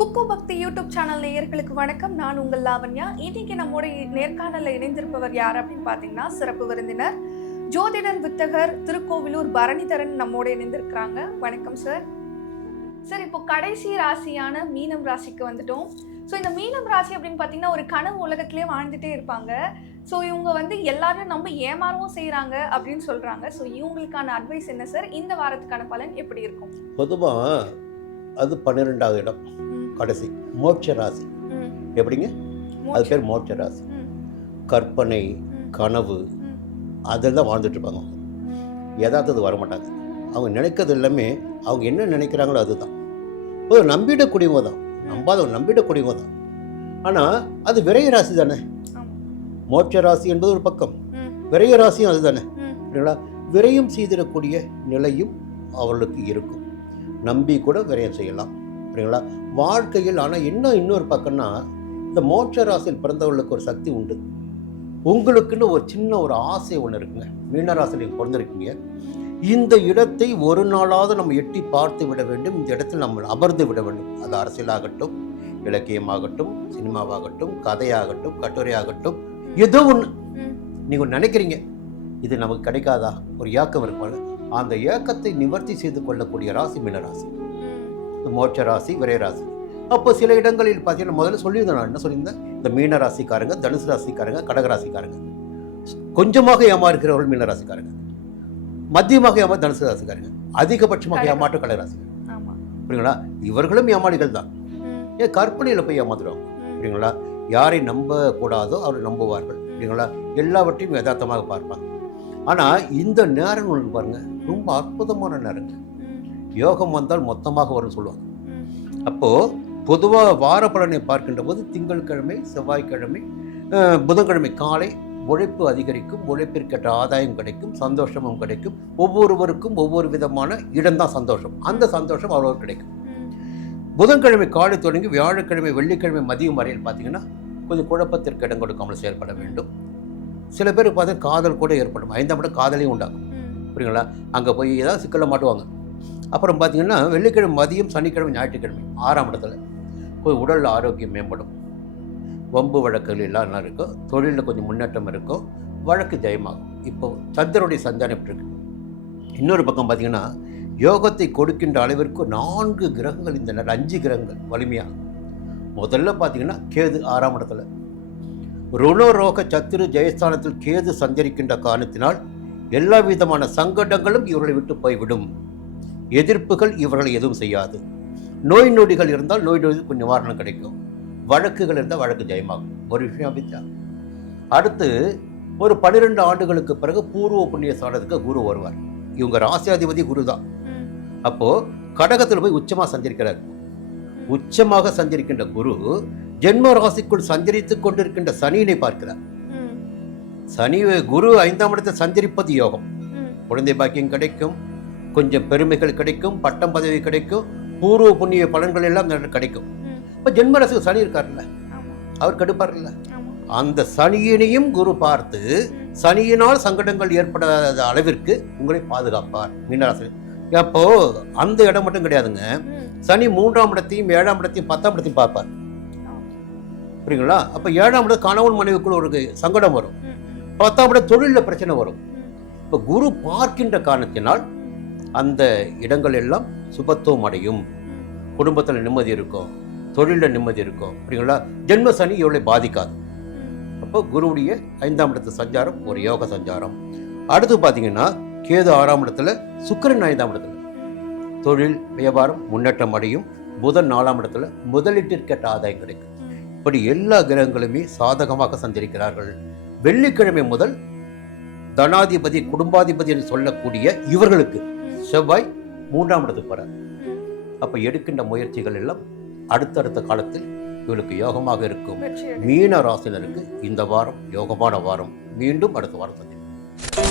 குக்கு பக்தி YouTube channel நேயர்களுக்கு வணக்கம். நான் உங்கள் லாவண்யா. இன்னைக்கு நம்மோட நேர்காணலில் இணைந்திருப்பவர் யார் அப்படின்னு பார்த்தீங்கன்னா, சிறப்பு விருந்தினர் ஜோதிடர் வித்தகர் திருக்கோவிலூர் பரணிதரன் நம்மோட இணைந்திருக்கிறாங்க. வணக்கம் சார். சார், இப்போ கடைசி ராசியான மீனம் ராசிக்கு வந்துட்டோம். ஸோ இந்த மீனம் ராசி அப்படின்னு பார்த்தீங்கன்னா ஒரு கனவு உலகத்திலே வாழ்ந்துட்டே இருப்பாங்க. ஸோ இவங்க எல்லாரும் நம்ம ஏமாறவும் செய்கிறாங்க அப்படின்னு சொல்கிறாங்க. ஸோ இவங்களுக்கான அட்வைஸ் என்ன சார்? இந்த வாரத்துக்கான பலன் எப்படி இருக்கும்? பொதுவாக அது 12வது இடம், கடைசி மோட்ச ராசி. எப்படிங்க? அது பேர் மோட்ச ராசி. கற்பனை, கனவு அதில் தான் வாழ்ந்துட்டு இருப்பாங்க. யதார்த்தது வரமாட்டாங்க. அவங்க நினைக்கிறது எல்லாமே அவங்க என்ன நினைக்கிறாங்களோ அதுதான். ஒரு நம்பிடக்கூடியவங்க தான், நம்பாதவங்க நம்பிடக்கூடியவங்க தான். ஆனால் அது விரைய ராசி தானே. மோட்ச ராசி என்பது ஒரு பக்கம், விரைய ராசியும் அது தானே. அப்படிங்களா? விரயம் செய்திடக்கூடிய நிலையும் அவர்களுக்கு இருக்கும். நம்பி கூட விரயம் செய்யலாம். அப்படிங்களா? வாழ்க்கையில் ஆனால் என்ன இன்னொரு பக்கம்னா, இந்த மோட்ச ராசியில் பிறந்தவர்களுக்கு ஒரு சக்தி உண்டு. உங்களுக்குன்னு ஒரு சின்ன ஒரு ஆசை ஒன்று இருக்குங்க. மீனராசியில் நீங்கள் பிறந்திருக்கீங்க. இந்த இடத்தை ஒரு நாளாவது நம்ம எட்டி பார்த்து விட வேண்டும். இந்த இடத்தில் நம்ம அமர்ந்து விட வேண்டும். அது அரசியலாகட்டும், இலக்கியமாகட்டும், சினிமாவாகட்டும், கதையாகட்டும், கட்டுரையாகட்டும், ஏதோ ஒன்று நீங்கள் நினைக்கிறீங்க, இது நமக்கு கிடைக்காதா, ஒரு ஏக்கம் இருப்பாங்க. அந்த ஏக்கத்தை நிவர்த்தி செய்து கொள்ளக்கூடிய ராசி மீனராசி, மோட்ச ராசி, விரை ராசி. அப்போ சில இடங்களில் பார்த்தீங்கன்னா, முதல்ல சொல்லியிருந்தேன், நான் என்ன சொல்லியிருந்தேன், இந்த மீன ராசிக்காரங்க, தனுசு ராசிக்காரங்க, கடகராசிக்காரங்க, கொஞ்சமாக ஏமாறுகிறவர்கள் மீனராசிக்காரங்க, மத்தியமாக ஏமா தனுசு ராசிக்காரங்க, அதிகபட்சமாக ஏமாற்ற கடகராசிக்காரங்க. அப்படிங்களா? இவர்களும் ஏமாளிகள் தான். ஏன் கற்பனையில் போய் ஏமாந்துடுவாங்க. அப்படிங்களா? யாரை நம்பக்கூடாதோ அவரை நம்புவார்கள். அப்படிங்களா? எல்லாவற்றையும் யதார்த்தமாக பார்ப்பாங்க. ஆனால் இந்த நேரம் ஒன்று பாருங்கள், ரொம்ப அற்புதமான நேரங்க. யோகம் வந்தால் மொத்தமாக வரும்னு சொல்லுவாங்க. அப்போது பொதுவாக வார பலனை பார்க்கின்ற போது திங்கட்கிழமை, செவ்வாய்க்கிழமை, புதன்கிழமை காலை உழைப்பு அதிகரிக்கும், உழைப்பிற்கேற்ற ஆதாயம் கிடைக்கும், சந்தோஷமும் கிடைக்கும். ஒவ்வொருவருக்கும் ஒவ்வொரு விதமான இடம்தான் சந்தோஷம். அந்த சந்தோஷம் அவ்வளோ கிடைக்கும். புதன்கிழமை காலை தொடங்கி வியாழக்கிழமை, வெள்ளிக்கிழமை மதியம் வரையில் பார்த்தீங்கன்னா கொஞ்சம் குழப்பத்திற்கு இடம் கொடுக்காமல் செயல்பட வேண்டும். சில பேருக்கு பார்த்தா காதல் கூட ஏற்படும். 5ஆம் இடம் காதலையும் உண்டாகும். புரியுங்களா? அங்கே போய் ஏதாவது சிக்கலில் மாட்டுவாங்க. அப்புறம் பார்த்தீங்கன்னா வெள்ளிக்கிழமை மதியம், சனிக்கிழமை, ஞாயிற்றுக்கிழமை 6ஆம் இடத்துல கொஞ்சம் உடல் ஆரோக்கியம் மேம்படும். வம்பு வழக்குகள் எல்லாம் இருக்கும். தொழிலில் கொஞ்சம் முன்னேற்றம் இருக்கும். வழக்கு ஜெயமாகும். இப்போ சந்திரனுடைய சஞ்சாரம் எப்படி இருக்கு? இன்னொரு பக்கம் பார்த்தீங்கன்னா யோகத்தை கொடுக்கின்ற அளவிற்கு 4 கிரகங்கள், இந்த நேரம் 5 கிரகங்கள் வலிமையாக. முதல்ல பார்த்தீங்கன்னா கேது 6ஆம் இடத்துல, ருணரோக சத்துரு ஜெயஸ்தானத்தில் கேது சஞ்சரிக்கின்ற காரணத்தினால் எல்லா விதமான சங்கடங்களும் இவர்களை விட்டு போய்விடும். எதிர்ப்புகள் இவர்களை எதுவும் செய்யாது. நோய் நொடிகள் இருந்தால் நோய் நொடிக்கு நிவாரணம் கிடைக்கும். வழக்குகள் இருந்தால் வழக்கு ஜெயமாகும். ஒரு விஷயம் அப்படிச்சா. அடுத்து ஒரு 12 ஆண்டுகளுக்கு பிறகு பூர்வ புண்ணிய ஸ்தானத்துக்கு குரு வருவார். இவங்க ராசியாதிபதி குரு தான். அப்போது கடகத்தில் போய் உச்சமாக சஞ்சரிக்கிறார். உச்சமாக சஞ்சரிக்கின்ற குரு ஜென்ம ராசிக்குள் சஞ்சரித்துக் கொண்டிருக்கின்ற சனியினை பார்க்கிறார். சனி குரு 5ஆம் இடத்தை சஞ்சரிப்பது யோகம். குழந்தை பாக்கியம் கிடைக்கும், கொஞ்சம் பெருமைகள் கிடைக்கும், பட்டம் பதவி கிடைக்கும், பூர்வ புண்ணிய பலன்கள் எல்லாம் கிடைக்கும். இப்போ ஜென்ம ராசிக்கு சனி இருக்காருல்ல, அவர் கடுப்பார் இல்லை. அந்த சனியினையும் குரு பார்த்து சனியினால் சங்கடங்கள் ஏற்படாத அளவிற்கு உங்களை பாதுகாப்பார் மீனராசி. அப்போ அந்த இடம் மட்டும் கிடையாதுங்க, சனி 3ஆம் இடத்தையும் 7ஆம் இடத்தையும் 10ஆம் இடத்தையும் பார்ப்பார். புரியுங்களா? அப்போ 7ஆம் இடம் கணவன் மனைவிக்குள்ள ஒரு சங்கடம் வரும். 10ஆம் இடம் தொழிலில் பிரச்சனை வரும். இப்போ குரு பார்க்கின்ற காரணத்தினால் அந்த இடங்கள் எல்லாம் சுபத்துவம் அடையும். குடும்பத்தில் நிம்மதி இருக்கும், தொழிலில் நிம்மதி இருக்கும். அப்படிங்களா? ஜென்ம சனி இவளை பாதிக்காது. அப்போ குருவுடைய 5ஆம் இடத்து சஞ்சாரம் ஒரு யோக சஞ்சாரம். அடுத்து பார்த்தீங்கன்னா கேது 6ஆம் இடத்துல, சுக்கிரன் 5ஆம் இடத்துல, தொழில் வியாபாரம் முன்னேற்றம் அடையும். புதன் 4ஆம் இடத்துல, முதலீட்டிற்கேற்ற ஆதாயம் கிடைக்கும். இப்படி எல்லா கிரகங்களுமே சாதகமாக சஞ்சரிக்கிறார்கள். வெள்ளிக்கிழமை முதல் தனாதிபதி, குடும்பாதிபதி என்று சொல்லக்கூடிய இவர்களுக்கு செவ்வாய் 3ஆம் இடத்துக்கு வர. அப்போ எடுக்கின்ற முயற்சிகள் எல்லாம் அடுத்தடுத்த காலத்தில் இவளுக்கு யோகமாக இருக்கும். மீன ராசினருக்கு இந்த வாரம் யோகமான வாரம். மீண்டும் அடுத்த வாரம் சந்திப்போம்.